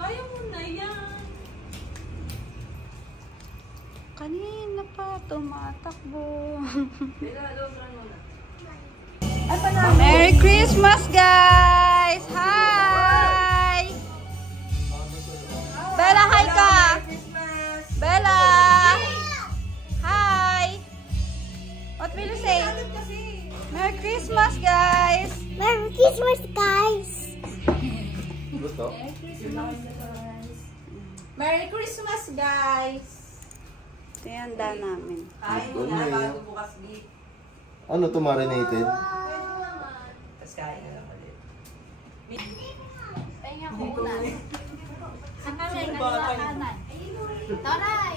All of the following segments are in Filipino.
Kaya mo na yan. Kanina pa tumatakbo. Merry Christmas, guys! Hi! Bella, hi ka! Bella! Hi! What will you say? Merry Christmas, guys! Merry Christmas, guys! Merry Christmas, guys! Ito yung handa namin. Kain mo na bago bukas di. Ano to, marinated? Tapos kain na lang ulit. Pahinga ko una. Ang kamay, nasa kanan. Taray!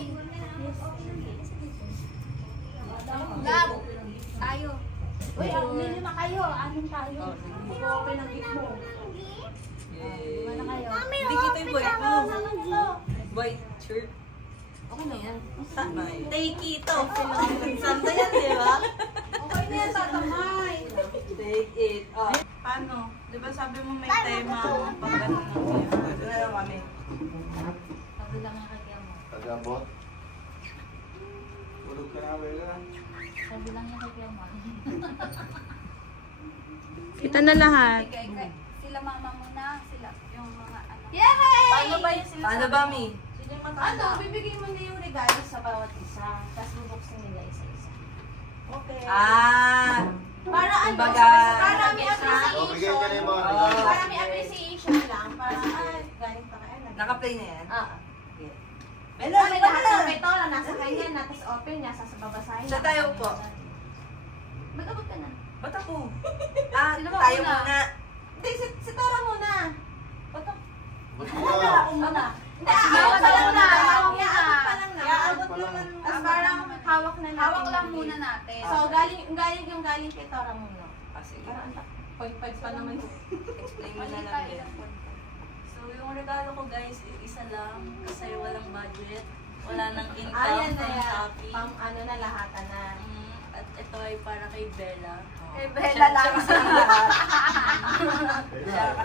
Lab! Tayo. Uy, lima kayo. Anong tayo? Okay ng gift mo. Ano kayo? Hindi kita yung boy. White shirt. Okay na yan. Take ito. Santa yan, di ba? Okay na yan, tatamay. Take it. Paano? Di ba sabi mo may tema pag ganun na kaya? Ano kami? Sabi lang ang kagyan mo. Tagabot? Tulog ka na, Bella. Sabi lang yung kagyan mo. Kita na lahat. Sila mama muna, sila yung mga ano. Yay! Paano ba yung sila? Paano ba, Mi? Ano, bibigay mo na yung regalo sa bawat isa, tapos bubuksan nila isa-isa. Okay. Para ano, Kumbaga, para may O, bigyan appreciation. ka na yung mga regalo. Para may appreciation lang, para galing pa kayo. Naka-play na yan? Hello, may lahat ng petola, nasa kanya na, tapos open niya, sasababasahin. Sa tayo po. Mag-abot ka na. Ba't ako? Sino ba Tayo una? muna. Hindi, si Tora muna. Ba't ako? Ba't Ano ba? ako muna? Hindi, Sige, aabot pa lang na. aabot Iaabot pa lang na. Iaabot naman. Tapos parang hawak na natin. Hawak lang muna natin. So, galing kay Tora muna. Sige. Parang point 5 pa naman. Explain mo na lang din. So, yung regalo ko guys, isa lang. Kasi walang budget. Wala nang income Ayan na from yan. Shopee. Pang ano na lahatan na. At ito ay para kay Bella. Kay Bella lang.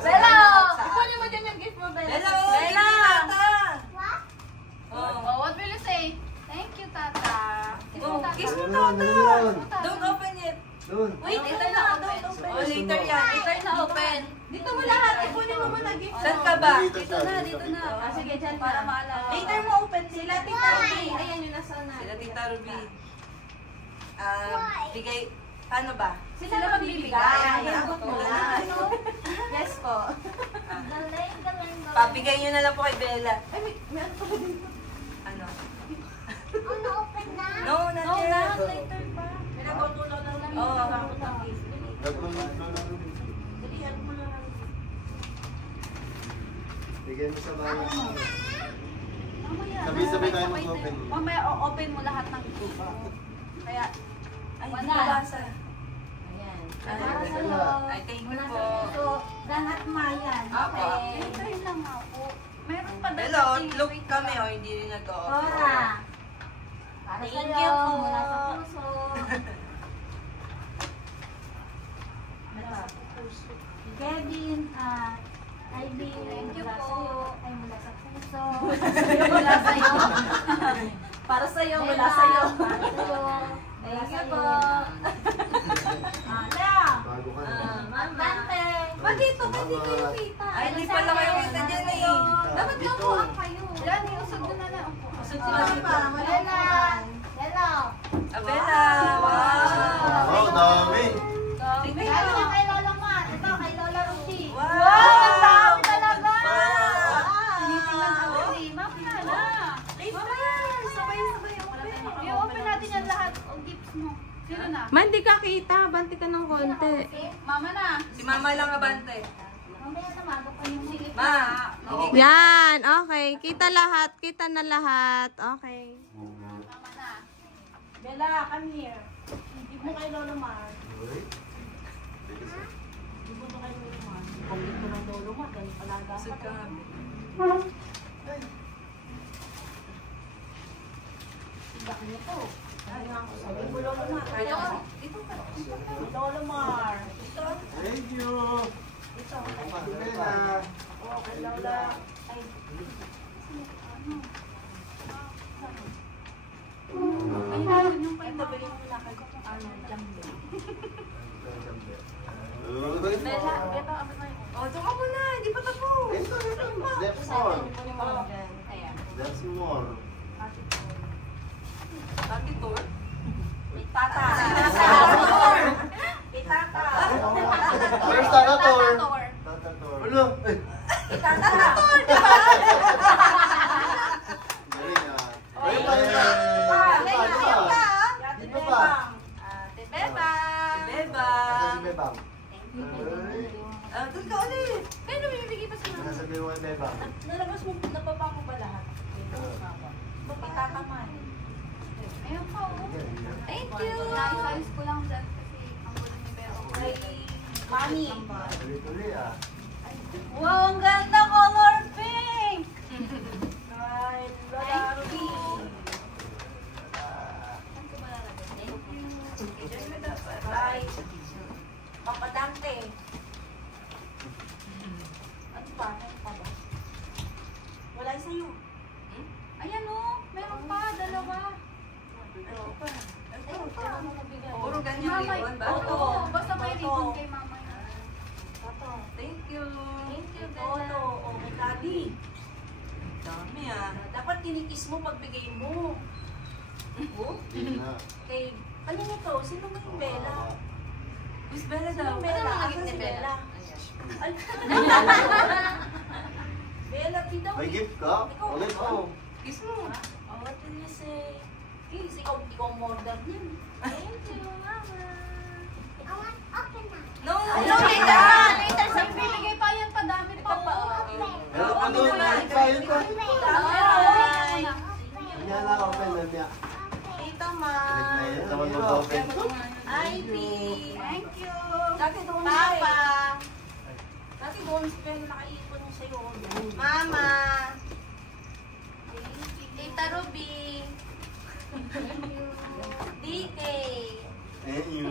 Bella! Kukunin mo din yung gift mo, Bella. Hello! Bella! What? Oh, what will you say? Thank you, Tata. Oh, kiss mo Ano, ano Tata! yan? Don't open it! Doon. Wait, later na open. Oh, later yan. Later na open. Dito mo lahat. Kukunin mo muna gift mo. Saan ka ba? Dito na, Dito na. Sige, dyan Para na. maalala. Later mo open Sila, Tita Ruby. Ayan yung nasa na. Sila Tita Ruby. Bigay, paano ba? Sila magbibigay. Iabot mo lang. Yes po. Galing. Papigay nyo na lang po kay Bella. Ay, may ano pa ba din? Ano? Ano, open na? No, not No, yet. not later pa. Pinagutulaw na lang. Oo. Pagkakot ng gift. Nagkulong na lang. Dali, ano mo lang. Bigyan mo sa bahay. Mamaya. Sabay-sabay tayo mag-open. Mamaya open mo lahat ng grupo. Kaya, Ay, Wala. hindi ko basa. Ayan. Ay, Para teka sa'yo. lang. Ay, thank you Mula po. sa ito, Dan at Mayan. Apo. Hintay lang ako. Meron pa Hello, dadating. look Wait kami lang. oh, hindi rin nag-open. Tora. Para Thank sa'yo. you po. Mula sa puso. Kevin, Ivy, Thank you mula po. sa'yo. Ay, mula sa puso. Mula sa'yo. Para sa'yo, mula Bella. sa'yo. Para sa'yo. Thank you Mula po. sa'yo. Ala. Bago ka na. Mante. Ba't dito? Ba't di kayo kita? Ay, hindi pala kayo kita dyan eh. Dapat Dito. lupuan kayo. Yan, iusog na lang. Usod Ano pa. pa? Wala. Hello. Abela, wow. Wow, dami. Tingnan Ano nyo. yung kay Lola Mar? Ito, kay Lola Ruby. Wow! Ang dami talaga! Tinitingnan agad eh. Mamaya na. Sabay-sabay I-open natin yan lahat. O gifts mo. Sino na? Ma, hindi ka kita. Banti ka ng konti. Mama na. Si Mama lang abante. Mamaya na mago pa yung silip. Ma, Yan. Okay. Kita lahat. Kita na lahat. Okay. Mama na. Bella, come here. Give mo kay Lola Mar. Give mo kay Lola Mar. Paglit ko ng Lola Mar. Dahil palaga usod ka nga. Idak niyo po. Ay, nga ako sabi mo Lola Mar. Ito pa. Lola Mar. Thank you. Ito. Bella. Okay, Lola. Ay. Ayun yung kay Ito, mama. bigyan mo na kay Jambe. Bella, ito, abot mo yun. Oh, doon ka muna. Hindi pa tapos. There's more. Ayan. There's more. Ate Tor? May tata. May tata. Where's Tatator? Tator. Tatator. Ano? May tata. Galing ah. Ayun Ayun pa. pa. Ayun pa. Ate Dito pa. Bebang. Ate Bebang. Asa si Bebang. Bebang? Doon ka ulit. Kaya bibigay pa si mama. Nasabihin mo kay Bebang. Nalabas mo, nababa mo ba lahat? May tata man. Ayun pa, oh. Thank you. Naisayos ko lang dyan kasi ang gulo ni Pero. Kay Mami. Tuloy-tuloy ah. Wow, ang ganda color pink! Ay, lalaki. Bye. Papa Dante. Ano pa? Ano pa ba? Wala sa'yo. Ayan, oh. Meron pa, dalawa. Ano pa? Ayun pa. Puro ganyan Mama, ribbon ba? oo, basta may ribbon kay mama yun. Toto. Thank you. Thank you, Bella. Toto. O, kay Daddy. Dami ah. Dapat kinikis mo pagbigay mo. Oh? Hindi na. Kay, ano nito? Sino ba yung Bella? Miss Bella Sino daw. yung Bella? Ano ang Asan naging si ni Bella? Bella? Ay. Bella, kita May gift ka? Ulit oh. Kiss mo. Oh, what did you say? Kiss, ikaw modern yan. Thank you, Mama. No, Ano, later, later, sa bibigay pa yan, padami pa. Meron pa doon. Meron pa yun pa. Bye. Kanya na open na niya. Tito Balik na yun. Naman Ma. mag-open. Ivy. Thank you. Dati doon Papa. Dati doon si Bella nakaipon yung sa'yo. Mama. Tita Ruby. DK. Thank you.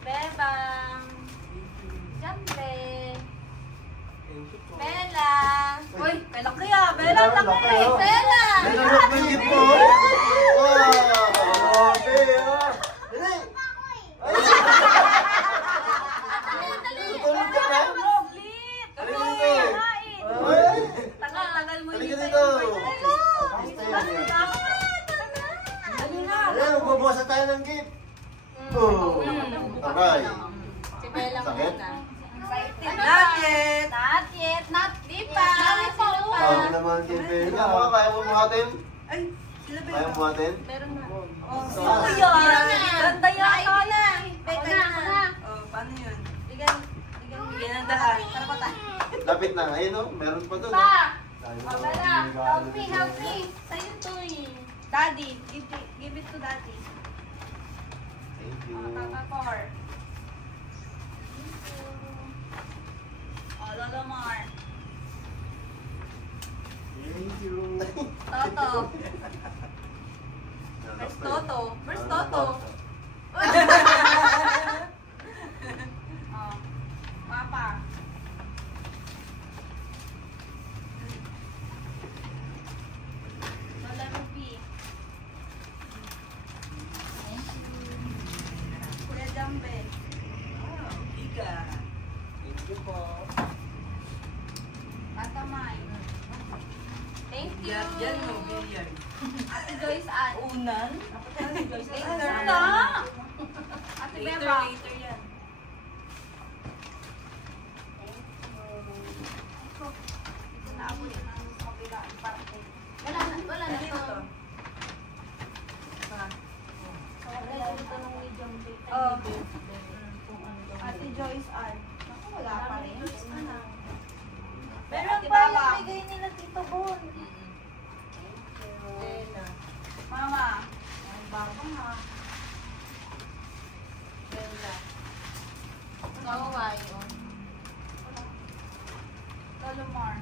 Bebang. Jambe. Bella. Uy, Bella kaya. Bella, Meron laki. laki, oh. Bella. Meron may gift mo. Wow! Grabe ah. Dali. Ay! Tutulog ka na? Halika dito. Ay! Tagal-tagal mo Halika dito. dito. Dali na. Ayan, magbubuhasa tayo ng gift. Oh, taray. Si Bella Sakit? muna. Not yet. Not yet. Not di pa. Dami pa, oh. Tawag naman kay Bella. Kaya mo buhatin? Ay, sila Kaya Bella. mo buhatin? Meron na. Oh, sino yun? Ganda yata na. Teka Ako na. Oh, paano yun? Bigyan. Bigyan ng daan. Para pa tayo. Lapit na. Ayun oh, meron pa doon. Pa. Tayo Oh, pa. Bella, help me, help me. Sa'yo to eh. Daddy, give it to Daddy. Thank you. Papa Cor. Oh, Lolo Mar. Thank you. Toto. Where's Toto? Where's Toto? Oh, Papa. Lola Ruby. Kuya Jambe. Oh, Iga. Thank you po. Tata Mai. Thank you. Yan mo, billiard. Ate Joyce Ann. Unan? Later Ano? na. Ate Later, Beba. later yan. Naabot na ang kabilaan para kay. Wala na to. Ano ito? Oh. Ate Joyce Ann. Naku, wala pa rin. Meron Ate pa Baba. yung bigay nila Tito Bon. Bella. Mama. Ay, baba ha. Bella. Kawaway. Lolo Mar.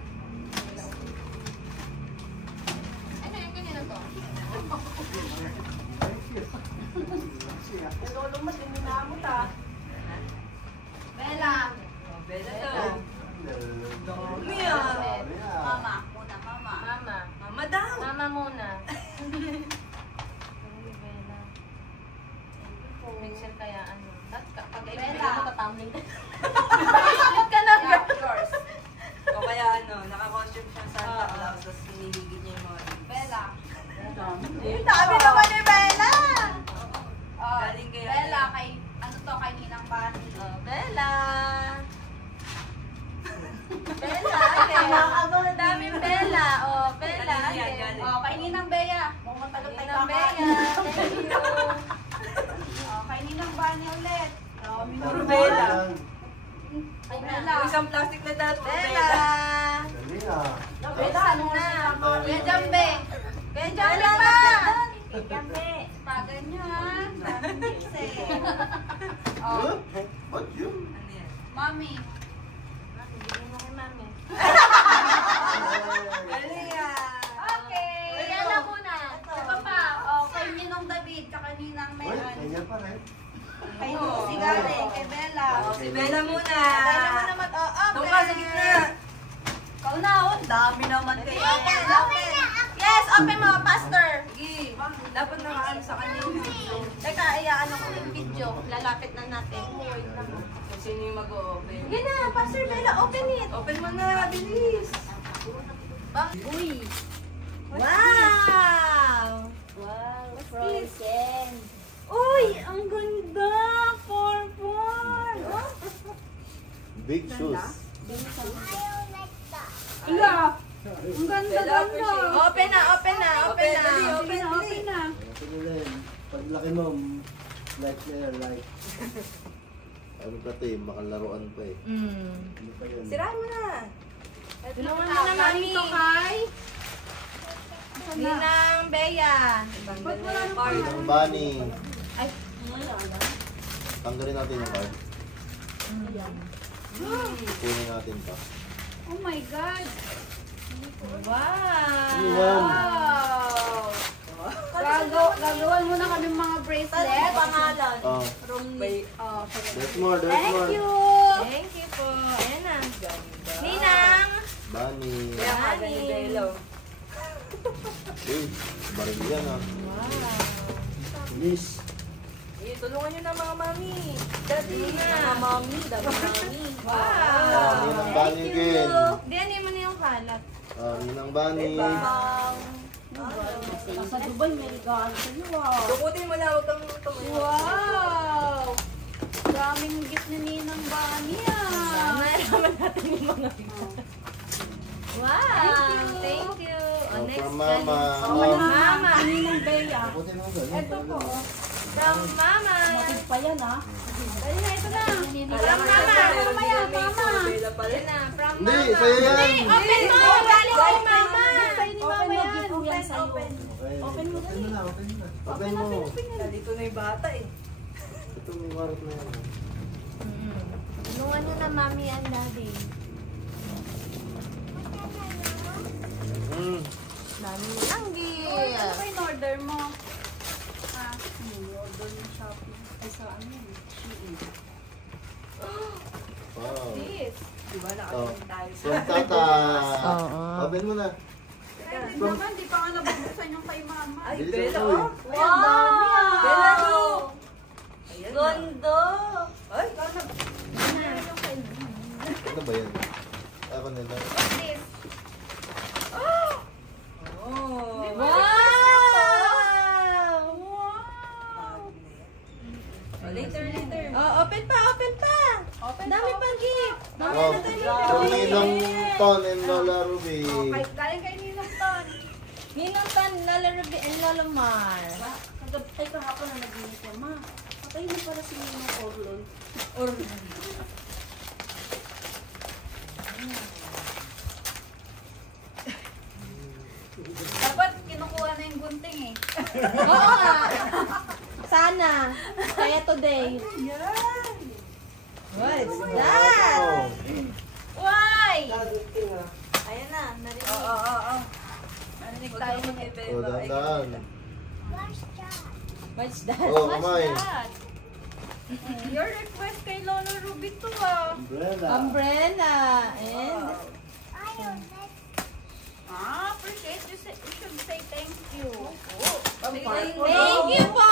Ano yung kanina to? Yung lolo mo, dininamot ha. Bella. Bella to. Ay. Mia. Mama. Muna, mama. Mama. Mama daw. Mama muna. Make sure kaya ano. Pag ibigay mo tatamling. Bakit ka na? Yeah, yours. O kaya ano, naka-costume siyang Santa Claus, tapos hinihigit niya yung mga gifts. Bella. Ang dami naman ni Bella! Oh, Galing kay Bella, kay, ano to, kay Ninang Bani. Bella! Bella, ate. Ang daming Bella. Oh, Bella, Galing yan, ate. galing. Oh, kay Ninang Bea. Mumatagot tayo Ninang Bea. Thank you. Oh, kay Ninang Bani ulit. Oh, Puro Bella. Kay Yung Bella. isang plastic na dati, puro Bella! Bella. Dali ah. Bella, ano na? Kuya Jambe. Kuya Jambe pa! Kuya Jambe. Pagan nyo ha. Daming gifts eh. Huh? Oh, What yun? Ano yan? Mami. Bigyan mo kay Mami. Galing yan. Okay. Kaya na muna. Ito pa. Oh, kay Ninong David, tsaka Ninang Uy, Mayan. kanya pa rin. Kay Ninong Sigare, kay Bella. O, si Bella muna. Bella mo naman. Oh, open. Doon ka sa gitna. Ikaw na, oh. Dami naman kayo. Open, open. Yes, open mo, Pastor. Sige. Dapat nakaano sa kanya. Teka, ano ko yung video. Lalapit na natin. Kung sino yung mag-o-open. Yan na, Pastor Bella, open it. Open mo na, bilis. Uy. Wow! Wow, frozen. Uy, ang ganda! Purple! Big shoes. Iya. Ang Bella, appreciate. Open na, open na, open na. Dali, open, dali. Ito nila yun. Pag laki mo, like na yan, like. Ano ka ito eh, makalaruan pa eh. Ano pa yun? Sirahan mo na. Tulungan mo na mami. Ninang Bea. Ba't wala na card? Ang bunny. Ay, Tanggalin natin yung card. Kunin natin pa. Oh my God. Ano yan? wow! Gagawan mo na kami mga bracelet. Pangalan. Oh, May there's more, there's Thank more. you! Thank you po. Ayan na. Ninang! Bunny. kaya kaga ni Bella. Uy, baril yan ah. Bilis. Eh, tulungan nyo na mga mami. Daddy. Mga mami, dami mami. Ah, Ninang Bunny again. Diyan mo na yung kalat. Ah, Ninang Bunny. Sa Dubai, may regalo sa'yo ah. Dukutin mo lang, huwag kang tumayo. Wow! Daming gift ni Ninang Bani ah. Nalaman natin yung mga wow! Thank you! Oh, Oh, next from Mama. Oh, Oh. Mama! Ninang Bea. Putin mo ganun. Ito po. From Mama! Matid pa yan ah. Dali na, ito na! Alam From mo Mama! na, meron Mamaya, din yung Mama. may Bella pala. Yan na, from Hindi, Mama! sa'yo yan. Open mo! Galing kay Mama! Open mo, gift mo yan sa'yo. Okay. Open mo Open mo na, open mo na. Open mo. Dito na yung bata eh. Ito may warot na yan. Tulungan nyo na Mami and Daddy. Dami mo lang Ano gift. ba yung order mo? Ha? Order mo Shopee. Ay, sa ano yun? Shein. Wow. This. Diba, Oh. nakatingin tayo sa... From Tata. Oo. Open mo na. Ay, naman, di pa nga nabuksan yung kay Mama. Ay, Bilis Bella, ako eh. oh. Wow! Bella, to. Ayan na. Gondo! Ay, ikaw na. Ano ba yan? Ako nila. This. Oh. Wow! Oh, later. Oh, open pa, open pa! Open Dami pa. pang gift! Oh, from Ninong Ton and Lola Ruby. Okay, galing kay Ninang Ton. Ninong Tan, Lola Ruby, and Lola Mar. Ay, kahapon na nag-inis siya. Ma, patay na pala si Ninang Orlon. Dapat kinukuha na yung gunting eh. Oo nga! Sana! Kaya today. What's that? Oh. Why? Ayan na, narinig. Oo. Narinig tayo ni Bella. Oh, dahan-dahan. What's that? Oh, kamay. Your request kay Lolo Ruby to ah. Umbrella. Umbrella. And Appreciate you. You should say thank you. thank you po!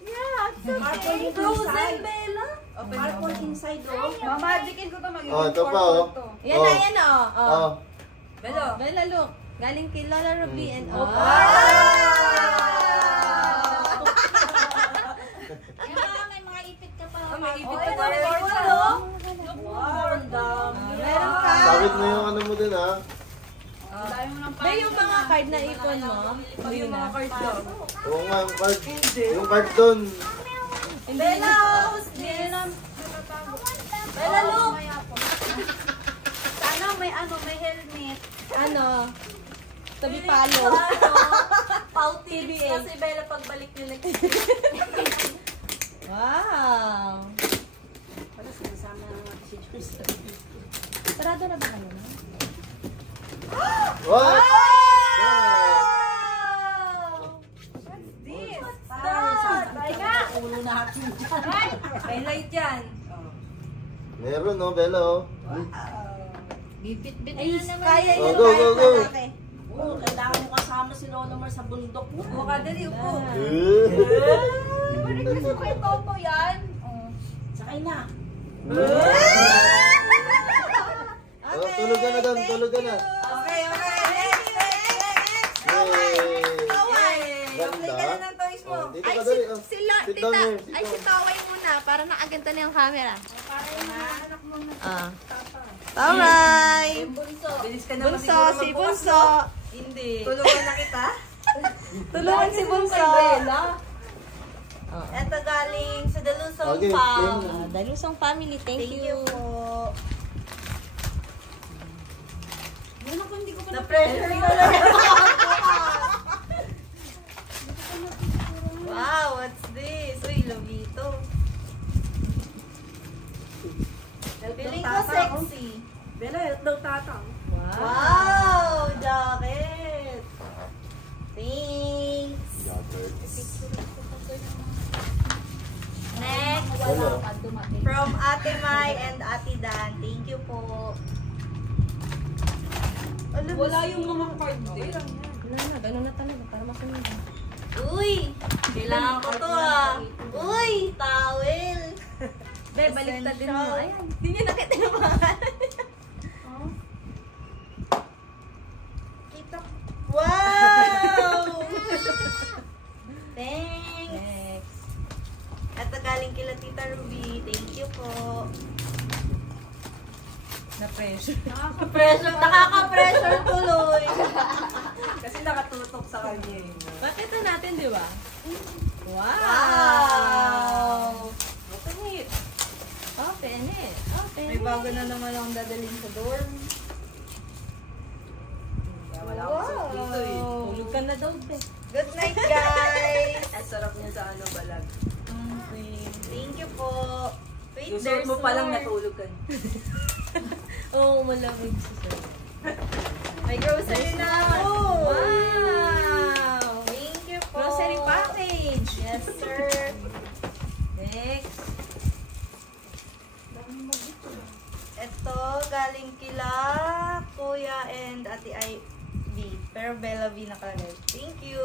Yeah, it's okay. Frozen Bella. Purple inside oh. Mamagicin ko to magiging Oh, ito pa oh. Yan na, yan o. Oh. Bella. Bella, look. Galing kay Lola Ruby and oh. May mga ipit ka pa. May ibig Oh, ka ito, pa rin. ito. Wow, ang dami. Meron ka. Sabit mo yung ano mo din ha. Dahil mo ng Ba yung mga card na ipon mo? Pag yung mga cards daw. Oo nga, yung card. Yung card doon. Bella, who's this? Bella, look. Sana may may helmet. Ano? Tabi palo. Pouty kasi Bella pagbalik niyo next week. Wow. Wala sinasama na natin si Jules. Sarado na ba kanina? What? This. Ay nga! Ulo natin dyan. May light yan. Meron no, Bella oh. Bibit-bit Ay, na naman. kaya Oh, yun. go, go, go. Oo, kailangan mo kasama si Lolo Mar sa bundok mo. Buka dali upo. Di ba request mo kay Toto yan? Sakay na. Oh, tulog ka na doon, tulog ka na. Okay, okay. Next, next, next. Yay! Play ka na ng toys mo. Oh, dito Ay, ka dali. oh. si Sit down tita, here, sit ay si down. Taway muna para nakaganda na yung camera. Para yung mga anak mo na Ah. Taway! Bunso. Bilis ka na Bunso, si Bunso. Hindi. Tulungan na kita. Tulungan si Bunso. Ito galing sa Dalusong Okay, Farm. play mo. Dalusong family, thank you. po. Ano kung hindi ko pa Na-pressure ka lang. Wow, what's this? Uy, Lobito. Feeling ko sexy. Bella, daw tatang. Wow, jacket. Thanks. Jacket. Next, Hello. from Ate Mai and Ate Dan. Thank you po. Wala yung mga card din. Wala na, ganun na talaga para masunod. Uy, kailangan ko to ah. Uy, towel. Be, baliktad din mo. Essential. Ayan, hindi niya nakita yung pangalan. Wow! Thanks. Next. At galing kila Tita Ruby. Thank you po. Na-pressure. Nakaka-pressure tuloy. Kasi nakatutok sa kanya eh. Bakit natin, di ba? Wow! Wow! Open it. Open it. Open May bago na naman akong dadalhin sa dorm. Wala akong suot dito eh. Tulog ka na daw, be. Good night, guys! Ang sarap niya sa balag. Okay. Thank you po. Wait, Yung there's suot mo palang more. natulog ka. Oo, malamig si sir. May grocery na ako. Wow! Thank you po. Grocery package. Yes, sir. Next. Ito, galing kila Kuya and Ate Ivy. Pero Bella V nakalagay. Thank you.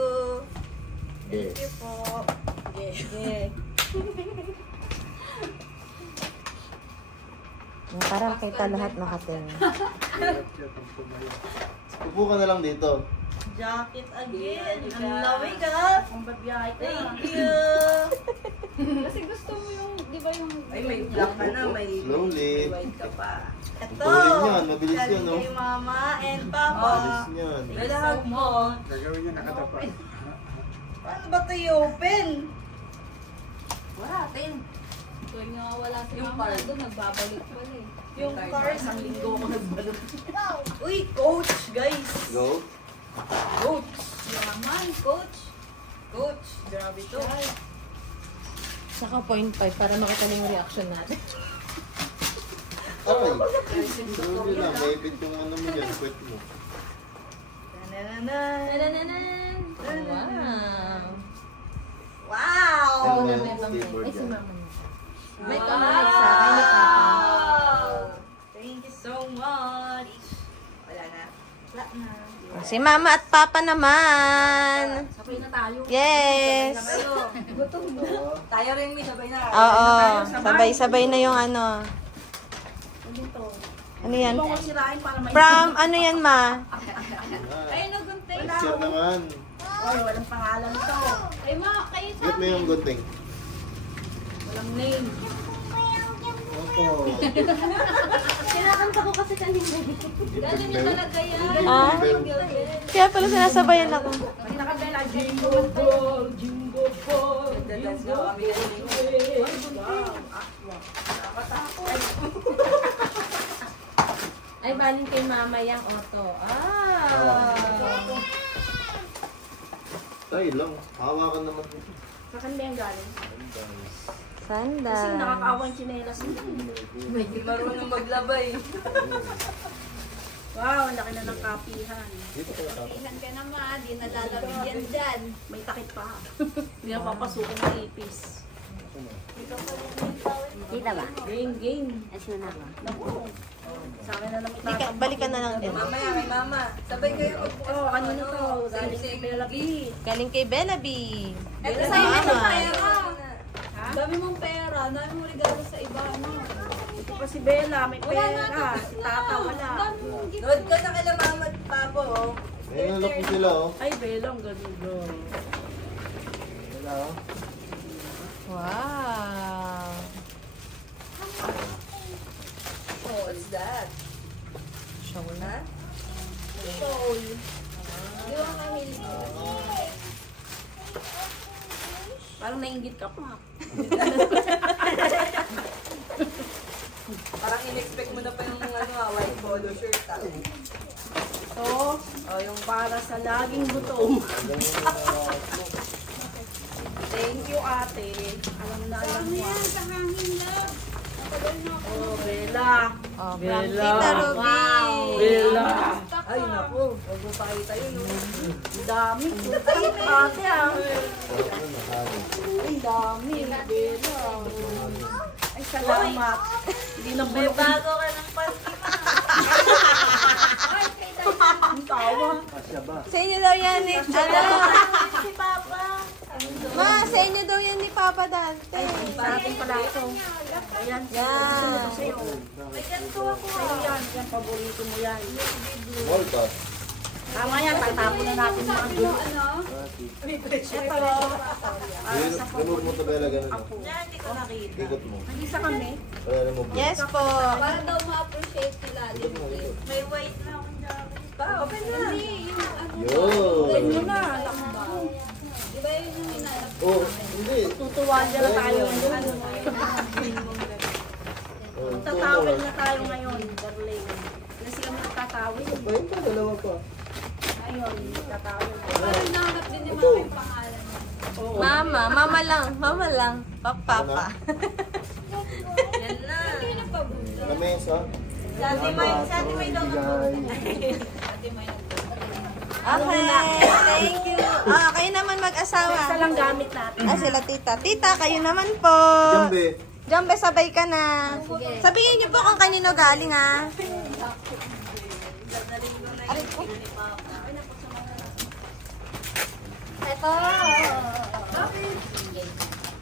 Thank you po. Yeah. Parang kita lahat nakatingin. Upo ka na lang dito. Jacket again. Ang lamig ah. Kung babiyahe ka. Thank you. Kasi gusto mo yung, di ba yung... Ay, may black ka na. May Slowly. white ka pa. Ito. Tuloy niyan, mabilis galing yan, no? kay Mama and Papa. Alis niyan. Lahat mo. Gagawin niya nakatapat. Paano ba ito i-open? Wala, tin. Tuwing nga wala si Yung Mama, card. doon nagbabalik pala eh. Yung card. Isang linggo ko nagbalot. Uy, coach, guys. Go. Coach. Yaman, coach. Coach. Grabe to. Saka 0.5 para makita na yung reaction natin. Aray. Slowly lang. Maipit yung ano mo dyan. Quit mo. Nanananan. Wow! Wow! Ayun na yung skateboard Ay, si yan. mama niya. May tumawag sa akin ni Papa. Thank you so much. Wala na. Wala na. Si Mama at Papa naman. Sabay na tayo. Yes. Tayo rin, may sabay na. Oo. Sabay-sabay na yung ano. Ano yan? Sirain para may... From, ano yan, Ma? Ay, naguntay. Share naman. Ay, walang pangalan to. Ay, ma, kayo sa... Get mo yung gunting. Walang name. Opo. Kinakanta ko kasi kanina. Gano'n niya talaga yan. Ah? Kaya pala sinasabayan ako. Pag nakabela, jingle ball, jingle ball. Nagdadance na kami kanina. Ay, baling kay mama yung auto. Ah! Tayo lang. Hawakan naman. Sa kanila yung galing. Sandal. Kasi nakakaawa yung chinelas nila. Hindi marunong maglabay. Wow, ang laki na ng kapihan. Ihan ka naman, di nalalabig yan dyan. May takip pa. Hindi na papasukin ng ipis. Kita ba? Game, game. Asyo na ba? Naku. Sa akin na lang Balikan na lang din. Mamaya, kay mama. Sabay kayo magbukas. Oh, ano na to? Galing kay Bella B. Galing kay Bella B. Ito Bella sa'yo, ito Mama. pera. Dami mong pera. Dami mong regalo sa iba. Ano? Ito pa si Bella, may pera. Si Tata wala. Nood ka na kila mama at papa, oh. Ayun, nalok mo sila, oh. Ay, Bella, ang ganda. Wala, oh. Wow. Oh, what's that? Show na. Soul. Di ba kahili ko? Parang nainggit ka pa. Parang in-expect mo na pa yung white polo shirt. Ito, oh, yung para sa laging gutom. Thank you, ate. Alam na alam mo. Oh, Bella. Oh, from Bella. Tita Ruby. Wow. Bella. Ay, naku. Huwag mo pakita yun, oh. Ang dami. Ate, ah. Ang dami. Bella. Ay, salamat. Hindi na May bulok. bago ka ng panty, ma. Ang tawa. Sa inyo daw yan ni... Ano? Si Papa. Ma, sa inyo daw yan ni Papa Dante. Sa atin pala ito. Ayan. Yan. Sa'yo. May ganito ako, Sa'yo yan. Yan, paborito mo yan. Small top. Tama yan. Tatapon na natin mga gulo. Ayun, ganun mo ito, Bella, ganun. oh. Yan, hindi ko nakita. Ikot mo. Nag-isa kami. Wala mo. Yes po. Para daw ma-appreciate sila. May white na akong jacket. Pa, open na. Hindi, yung ano. Yun. Ganyan na. Di ba yun yung hinalap? Oh, hindi. Tutuwal na tayo ngayon. Oh, Tatawid na tayo ngayon, darling. Kasi kami tatawid. Ayun pa, dalawa pa. Ayun, tatawid. Parang nahanap din yung mga pangalan. Oo. Mama, mama lang. Mama lang. Papa. Yan na. Hindi na pabuta. Lamesa. Sa Ate May daw magbubuta. Ate May Okay, thank you. Ah, kayo naman Isa mag-asawa. lang gamit natin. Ah, sila tita. Tita, kayo naman po. Jambe. Jambe, sabay ka na. Sabihin niyo po kung kanino galing, ha? Ito.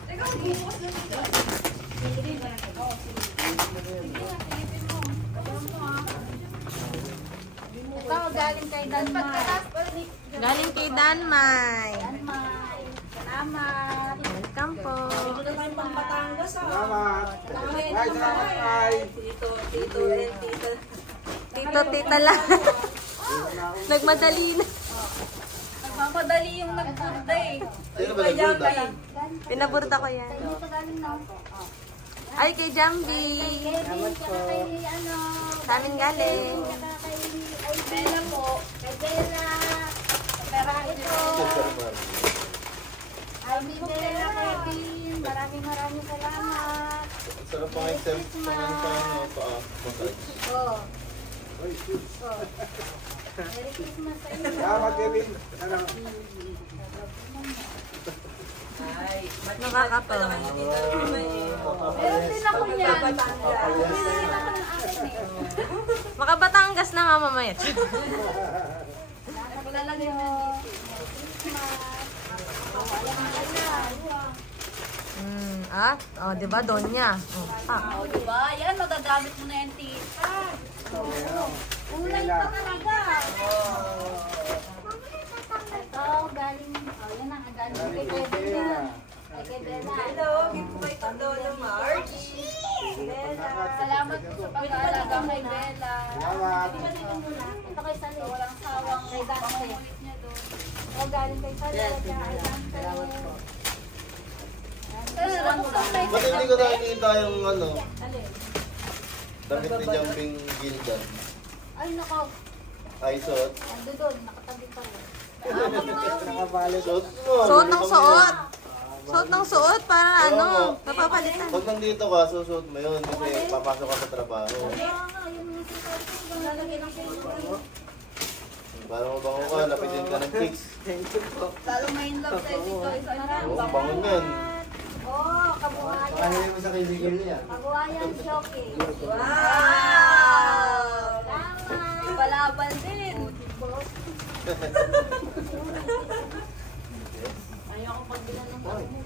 Ikaw, bukas na dito. Ito, galing kay Danmar. Galing kay Danmay. Danmar. Salamat. Welcome po. Ito na tayong pang Batangas, ah. Tito, and tita. Tito, tita lang. Nagmadali na. Nagmamadali yung nagpunta eh. Sino ba nagpunta? Pinaburta ko yan. Ay, kay Jambi. Sa amin galing. Ay, Bella po. Kay Bella. Pera ito. Ay, Bella, Kevin. Maraming salamat. Sarap pang exam. Pangan pa ano pa. Massage. Oh. Merry Christmas sa inyo. Salamat, Kevin. Nakakatawa. Meron din ako yan. Makabatangas na nga mamaya. Lalagyan mo. Di ba, Donya? O, diba? Yan, magagamit mo na yan, tita. Ulay pa talaga. Ito, galing. Yan na, galing kay Bella. Kay Bella. Hello, give my Tandolo March. Bella. Salamat po sa pag-aalaga kay Bella. Ito kay Sally. Walang sawang kay Dante. O, galing kay Sally. Salamat po. Ba't hindi ko nakikita yung ano? Damit ni Jumping Gildan. Ay, nakaw. Ay, suot. Ando doon, nakatabi pa rin. Suot mo. Suot ng suot. Suot ng suot para ano, napapalitan. Pag nandito ka, susuot mo yun kasi papasok ka sa trabaho. Para mabango ka, lapitin ka ng chicks. Lalo may in love tayo dito. Isa na. Oo, bangon yan. Oh, kabuhayan. Ano mo sa kaibigan niya? Kabuhayan, Shoki. Wow! Salamat. Palaban din. Ayoko pagbilan ng gamit eh.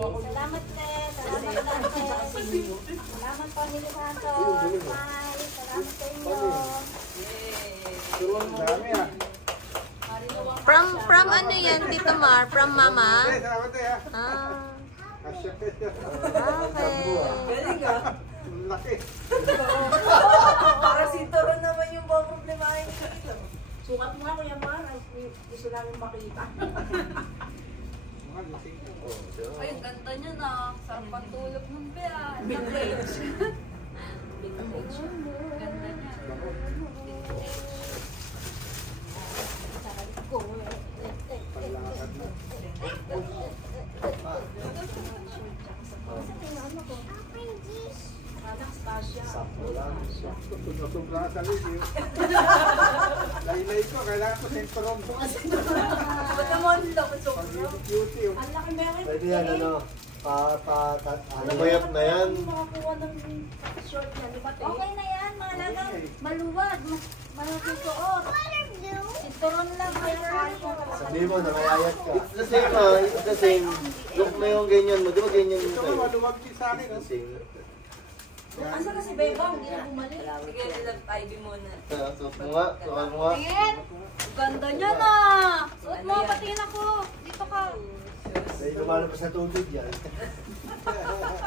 Salamat, te. Salamat, Dante. Salamat, Pamilya Santos. Bye. Salamat sa inyo. From ano yan, Tito Mar? From Mama? Okay. Galing ah. Laki. Para si Toro naman yung mga problemahin ko. Sukat mo nga, Kuya Mar. Gusto namin makita. Mga laki. Ay, ang ganda niya na. Sarap pantulog ng pera. Ganda niya. Paglakad mo. Sakto lang. Sakto. Sobra sa liyo. Laylay ko. Kailangan ko sentoron ko. Ba't naman dapat so? Pag-beauty. Ang laki meron. Pwede yan, ano? Namayap na yan. Makakuha ng short niya, di ba, te? Okay na yan, mga lagang maluwag. Malusuot. Sinturon lang. Sabi mo, namayayat ka. It's the same ha, it's the same. Look mo yung ganyan mo, di ba ganyan mo Ito sa'yo? maluwag din sa akin. It's the same. Asa na si Bebang? Hindi na bumalik. Sige, love Ivy muna. Suot mo nga, suot mo nga. Tingin. Ganda niya na. Suot mo, patingin ako. Dito ka. May lumalabas na tubig yan.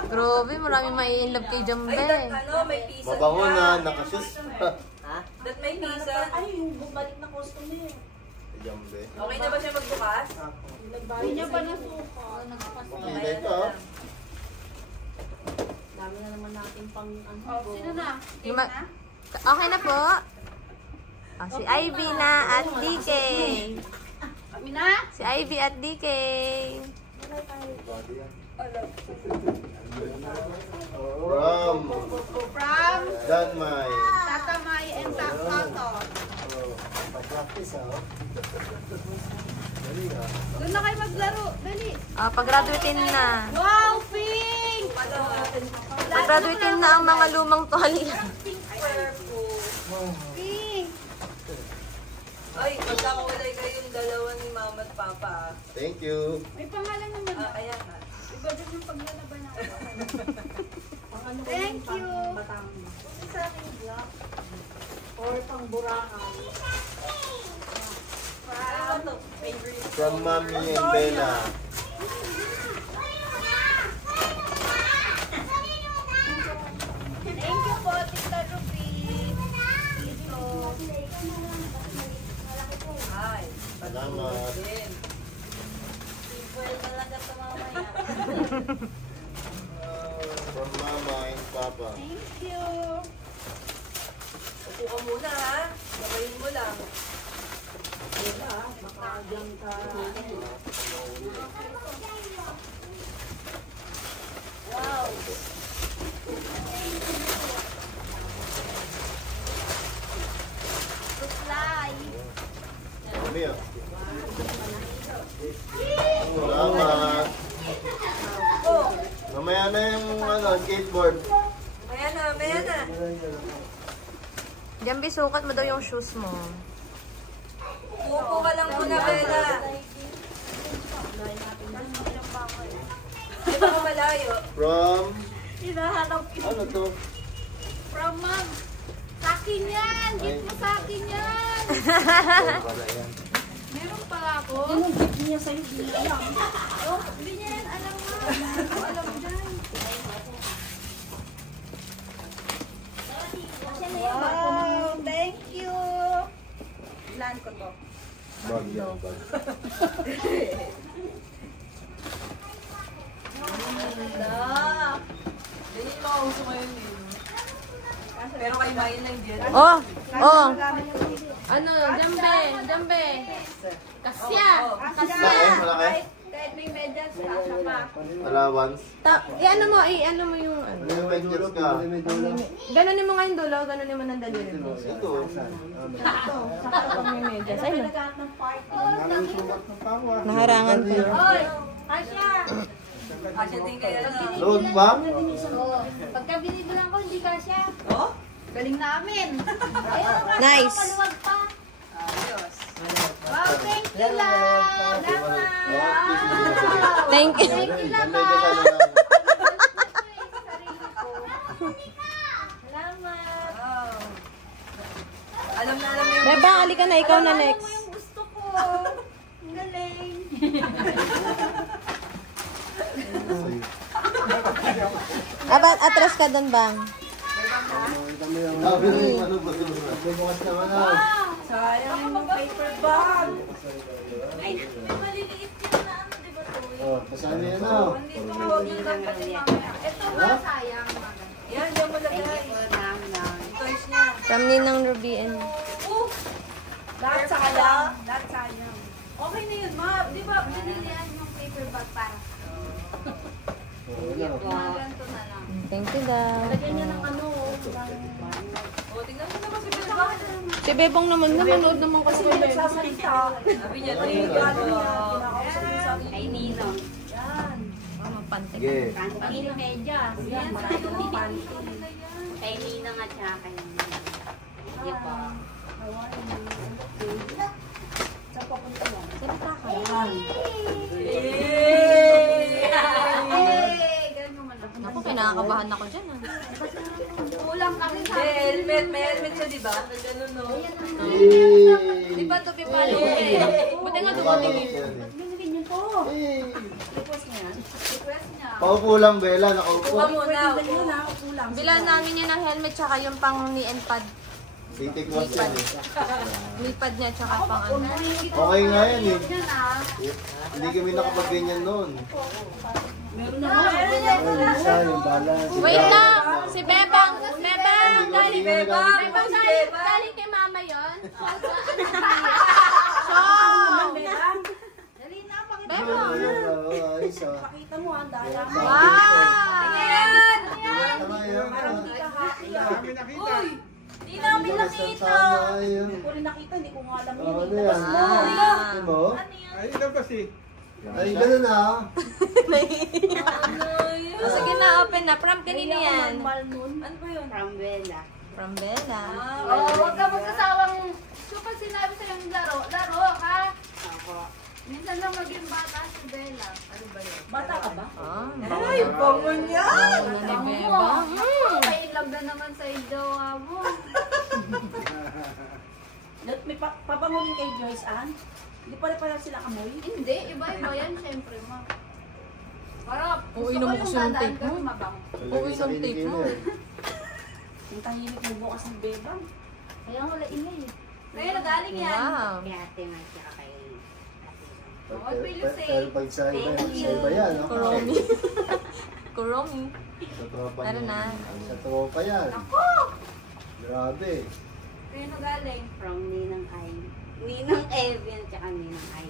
Grabe, maraming may in love kay Jambe. Ay, that ano, may pisa. Mabango na, nakashoes pa. That may pisa. Ay, yung bumalik na customer. Jambe. Okay na ba siya magbukas? Hindi niya pa nasuka. Okay, ito ah. Dami na naman natin pang ano. Oh, sino na? Yung ma- Okay na po. Si Ivy na at DK. Kami na? Si Ivy at DK. From From Danmay. Tata Mai and Tato. Pag-practice ah. Dali ah. Doon na kayo maglaro. Dali. Pag-graduatein na. Wow, pink! Pag-graduatein na ang mga lumang tuwalya. Pink! Ay, magkakaulay kayong dalawa ni Mama at Papa. Thank you. May pangalan naman. Ayan na. Iba din yung paglalaban ako. Pang ano ko Thank yung you. pang batang. Sa akin block. Or pang burakan. Ano to? Favorite. From Mami and Bella. Thank you po, Tita Ruby. Dito. Ay, Salamat. din. Well, talaga ito mamaya. From Mama and Papa. Thank you. Upo ka muna ha. Gabayin mo lang. Wala, makagyan ka. Wow. Supply. Kami ah. na yung skateboard. Ayan na, ayan na. Jambi, sukat mo daw yung shoes mo. Upo ka lang muna, Bella. Di ba ka malayo? From, Hinahanap ko. ano to? From mom. Sa akin yan. Gift mo sa akin yan. Wala yan. Meron pala ako. Yung gift niya sa'yo. Hindi alam. Oh, hindi niya yan alam mo. Alam mo dyan. Wow, thank you. Ilan ko to? Bag yan, bag. Ganda. Yan yung mga uso ngayon eh. Pero kay Mayan lang dyan. Oh! Oh! Ano, jambe. Kasya. Malaki, malaki. Kahit may medyas, kasha pa. Allowance. I-ano mo yung ano. Ano yung medyas ka? Ganunin mo nga yung dulo, ganunin mo ng daliri mo. Ito. Ito, sakto pag may medyas. Ay, Nagkakat ng party. Maraming sumat ng pawa. naharangan ko. Oy, kasha. Asya din kaya na. Load pa? Oh, pagka binibilang ko, hindi kasha. Oh? Galing namin. Ayun, Nice. maluwag pa. Ayos. Wow, thank you lang. Thank you. Thank you lang. Salamat. Wow. Alam na alam yung... Beba, halika na, ikaw na Alam mo next. yung gusto ko. Ang galing. Atras ka doon, Bang. Sabi rin, ano ba ito? Bukas naman na. Sayang yung paper bag. Ay, maliliit yun na ano, di ba to? Oh, kasama yan na. Hindi ko nga huwag yung dampatin mamaya. Ito ba, sayang. Yan, diyan mo lagay. Toys niya. From Ninang Ruby and... Lahat sayang. Lahat sayang. Okay na yun, ma. Di ba, binilihan yung paper bag para. Mga ganito na lang. Thank you daw. Lagyan niya ng ano. O, tingnan mo naman si Bella. Si Bebong naman, nanonood naman kasi kay Bebong. Sasalita. Sabi niya, regalo niya. Ay, Ninong. Yan. Sige. Pangino medyas. Yan, tayo panty. Kay Ninong at saka kay Ninong. Hindi po. Ako, kinakabahan ako dyan. Ah. Kulang kami sa Helmet. May helmet siya, di ba? Ganun, no? Yay! Di ba ito pipalo eh? Buti nga dumating eh. binigyan niyo to. Yay! Request niya. Paupo lang, Bella. Nakaupo. Kuha muna. Bilan namin yun ng helmet tsaka yung pang knee and pad. Titik was yan eh. Knee pad niya tsaka pang ano. Okay nga yan eh. Yan ah. Hindi kami nakapag-ganyan noon. Wait lang! Si Bebang! Bebang! Galing Bebang! Galing kay mama yun? Dali na, pakita. Bebang! Pakita mo ang dala. Wow! Ayan! Kami nakita. Di namin nakita. Ko rin nakita, hindi ko nga alam yun. Ano yan? Ano mo? Ay, ilabas eh. Ay, ganun ah. O, sige na, open na. From kanina yan. Ano ba yun? From Bella. From Bella. Oo, huwag ka magsasawang. So, pag sinabi sa'yo laro, laro ka. Ako. Minsan lang maging bata si Bella. Ano ba yun? Bata ka ba? Ah, Ay, bango niya! ano ni Bebang? May love na naman sa jowa mo. May pabangunin kay Joyce, Ann? Hindi pala sila amoy? Hindi, iba-iba yan, syempre, ma. Para, Oo, inom mo kasi yung tape mo. Mabango. Oo, yung tape mo. Yung tahimik mo bukas ng bebang. Kaya wala ingay. Kaya nagaling yan. Wow. Kaya ate nga siya kay Pero pag sa iba yan. no? Kuromi. Kuromi. Sa tropa Ano niya. na? Sa tropa yan. Grabe. Kaya nagaling. From Ninang Ay. Ninang Evan, tsaka Ninang Ay.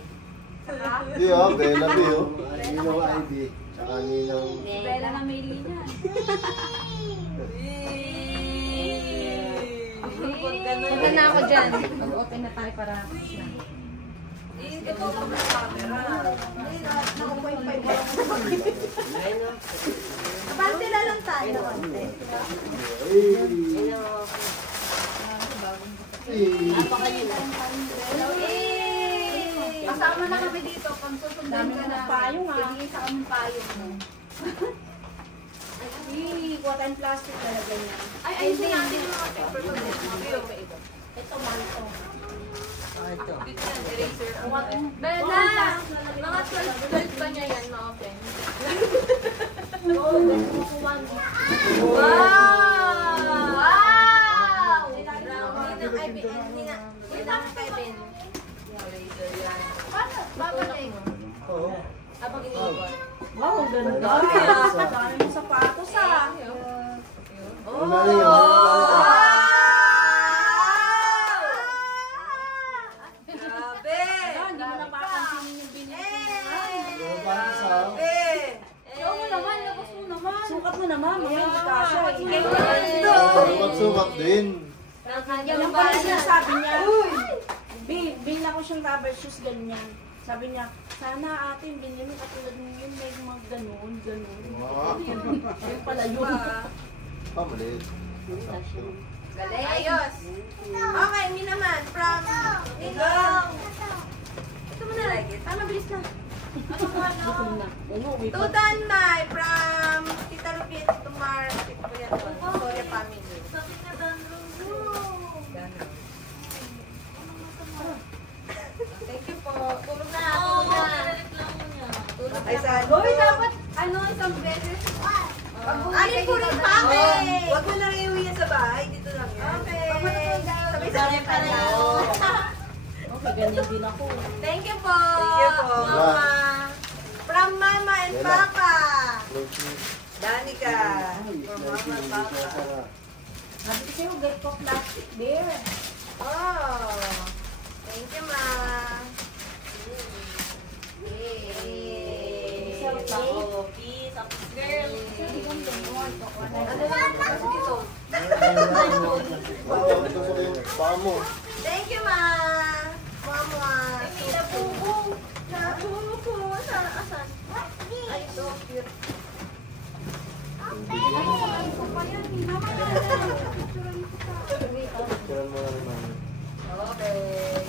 Hindi ah, Bella B oh. Ninong ID. Tsaka Ninong... Bella na may linya. Punta na ako dyan. Mag-open na tayo para... Ito ang camera. Abante na lang tayo. Kasama na kami dito. Kung susundin ka na. Payong ah. Ibigay sa kami payong mo. Kuha tayong plastic talaga niya. Ay, ayusin natin yung mga paper ko. Ito, manto. Bella! Mga 12 pa niya yan, ma-open. Wow! Wow! Babalik. Habang iniiwan. Wow, ang ganda. Ang dami mong sapatos ah. Wala rin yun. Grabe! Hindi mo napapansinin yung binili. Grabe! Show mo naman, labas mo naman. Sukat mo naman. May kasha. Sukat din. Yung pala sinasabi niya. Bila ko siyang rubber shoes ganyan. Sabi niya, sana atin, binili mo katulad mo yun, may mga ganun. Yung pala yun. Maliit. Galing! Ayos! Okay, mi naman. From Nino. Ito mo na lagi. Tama, bilis na. Tutan Mai from Tita Rupit to Mar. Soria family. Thank you po. Tulog na. Tulog Ay, na. saan? Hoy, dapat, isang beses. Alin po rin kami. Huwag mo lang iuwi yan sa bahay. Dito lang yan. Okay. Sabay-sabay pa rin. Okay, ganyan din ako. Thank you po. Thank you po. Mama. From Mama and Papa. Danica. From Mama and Papa. Sabi ko sa'yo, get ko plastic bear. Oh. Thank you, Ma. Yay. Peace up, girl. Ano lang kasi dito? Tusok yung paa mo. Thank you, Ma. Mama. Ay, nabubo. Nabubo. Asan? Ay, so cute. Picturean mo lang naman. Okay.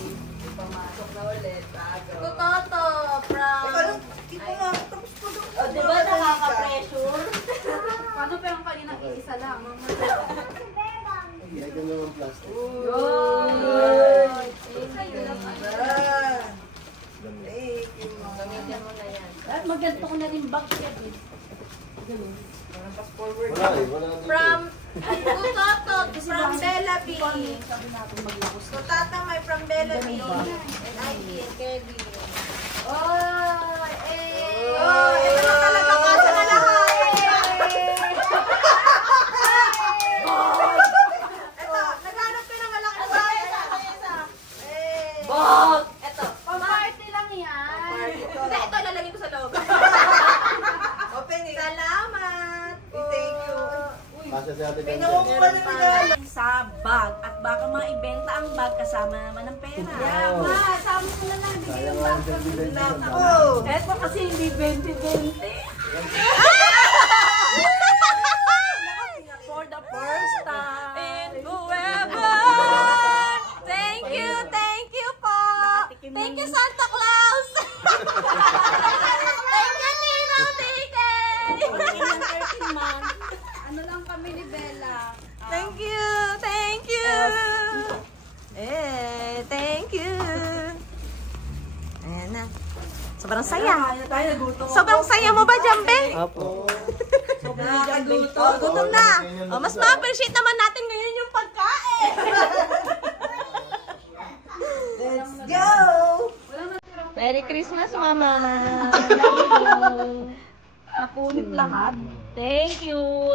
Pumasok na ulit. Tutoto from... Ito nga, tapos po doon. O, diba nakaka-pressure? Paano pero kanina isa lang? Lagyan mo ng plastic. Gamitin mo na yan. Magganto ko na rin bag siya. Wala eh, wala dito. From Tutoto from Bella B. Sabi natin maglakos. Tutoto may from Bella B. And Ivy and Kirby. Oh, eh. Oh, ito na talaga kasi na lahat. Ito, naghanap ko ng malaking bahay. Bag! Ito. Party lang yan. Hindi, ito lalagay ko sa loob. Open it. Salamat po. Thank you. Kasi si ate May Ganda. nakukuha na regalo. Sa bag. At baka maibenta ang bag kasama naman ng pera. Yeah, ma. Sama ko na lang. Bigay yung bag ko. Oh. Eto kasi hindi 20-20. For the first time. And whoever. Thank you po. Thank you, Santa Claus. Thank you, Nino Tike. Ilang 13 months. Ano lang kami ni Bella. Thank you. Thank you. Ayan na. Sobrang saya. Sobrang saya mo ba, Jambe? Apo. Gutom na. Mas ma-appreciate naman natin ngayon yung pagkain. Let's go! Merry Christmas, Mama. Napunit lahat. Thank you.